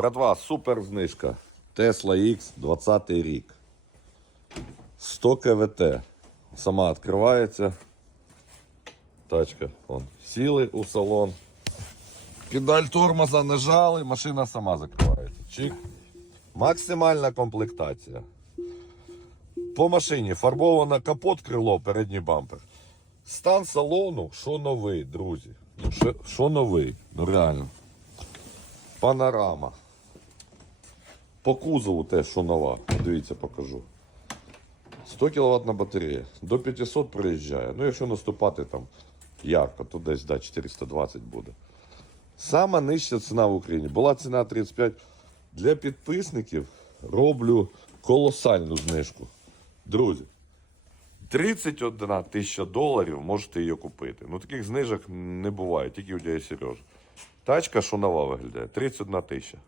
Братва, супер знижка. Tesla X 20 рік. 100 КВТ. Сама відкривається. Тачка. Вон. Сіли у салон. Педаль тормоза нажали, машина сама закривається. Чик. Максимальна комплектація. По машині фарбовано капот, крило, передній бампер. Стан салону, що новий, друзі. Ну, що, новий, ну реально. Панорама. По кузову те, що нова. Дивіться, покажу. 100 кВт батарея. До 500 проїжджає. Ну, якщо наступати там ярко, то десь да, 420 буде. Сама нижча ціна в Україні. Була ціна 35. Для підписників роблю колосальну знижку. Друзі, 31 тисяча доларів можете її купити. Ну таких знижок не буває, тільки у дядя Сережа. Тачка, що нова виглядає, 31 тисяча.